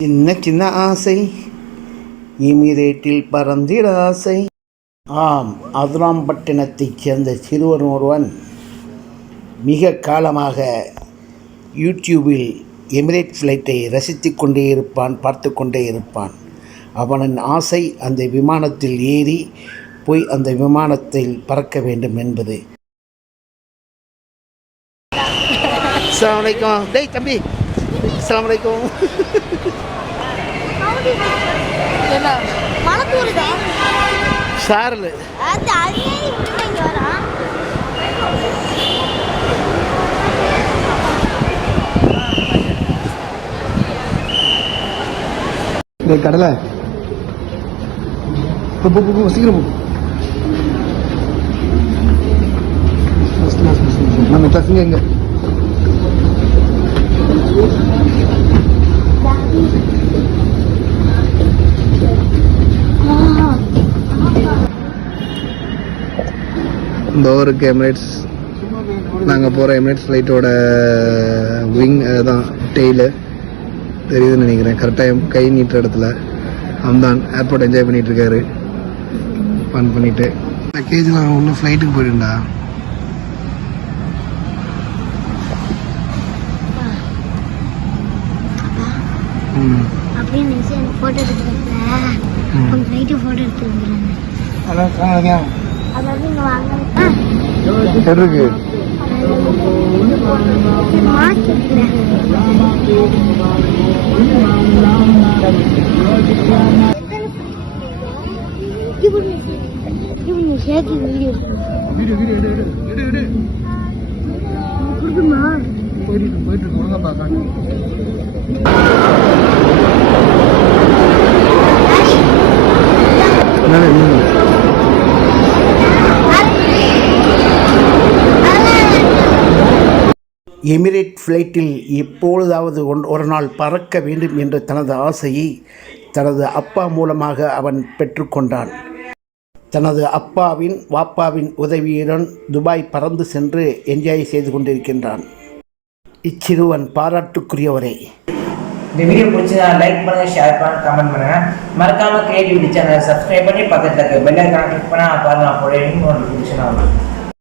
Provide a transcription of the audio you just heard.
சின்ன சின்ன ஆசை இமிரேட்டில் பறந்திட ஆசை. ஆம் அதுராம்பட்டினத்தைச் சேர்ந்த சிறுவன் ஒருவன் மிக காலமாக யூடியூபில் எமிரேட் ஃப்ளைட்டை ரசித்து கொண்டே இருப்பான் பார்த்து கொண்டே இருப்பான். அவனின் ஆசை அந்த விமானத்தில் ஏறி போய் அந்த விமானத்தில் பறக்க வேண்டும் என்பது. அலாம் வலைக்கம் டேய் தம்பி அலாம் வலைக்கம் என்ன? மலத்தூருதா சாரல். அது அதே இங்க வரான் டேய் கடலை. போ போ, போ போ, சீக்கிரம் போ. நம்ம கிளாஸ் இங்கே எங்க இந்த ஓவருக்கு எமிரேட்ஸ் நாங்கள் போகிற எமிரேட்ஸ் ஃப்ளைட்டோட விங் தான் டெய்லு தெரியுதுன்னு நினைக்கிறேன். கரெக்டாக என் கை நீட்டுற இடத்துல. அம்தான் ஏர்போர்ட் என்ஜாய் பண்ணிட்டு இருக்காரு. ஃபன் பண்ணிட்டு. லக்கேஜில் உள்ள ஃப்ளைட்டுக்கு போயிடுண்டா ம் அப்படின்னு நினைச்சு எனக்கு ஃபோட்டோ எடுத்துருக்குறாங்க அதான் இருக்கு போயிட்டு போயிட்டு ஒழுங்கா பார்க்காங்க எமிரேட் ஃப்ளைட்டில் எப்பொழுதாவது ஒன்- ஒரு நாள் பறக்க வேண்டும் என்ற தனது ஆசையை தனது அப்பா மூலமாக அவன் பெற்றுக்கொண்டான். தனது அப்பாவின் வாப்பாவின் உதவியுடன் துபாய் பறந்து சென்று என்ஜாய் செய்து கொண்டிருக்கின்றான். இச்சிறுவன் பாராட்டுக்குரியவரே. இந்த வீடியோ பிடிச்சதா லைக் பண்ணுங்கள் ஷேர் பண்ணுங்க கமெண்ட் பண்ணுங்கள் மறக்காமல் கிரியேட்டிவிட்டி சேனலை சப்ஸ்கிரைப் பண்ணி பக்கத்தில் இருக்க பெல் ஐக்கான கிளிக் பண்ணா பாருங்க அப்போ நோட்டிஃபிகேஷன் ஆகும்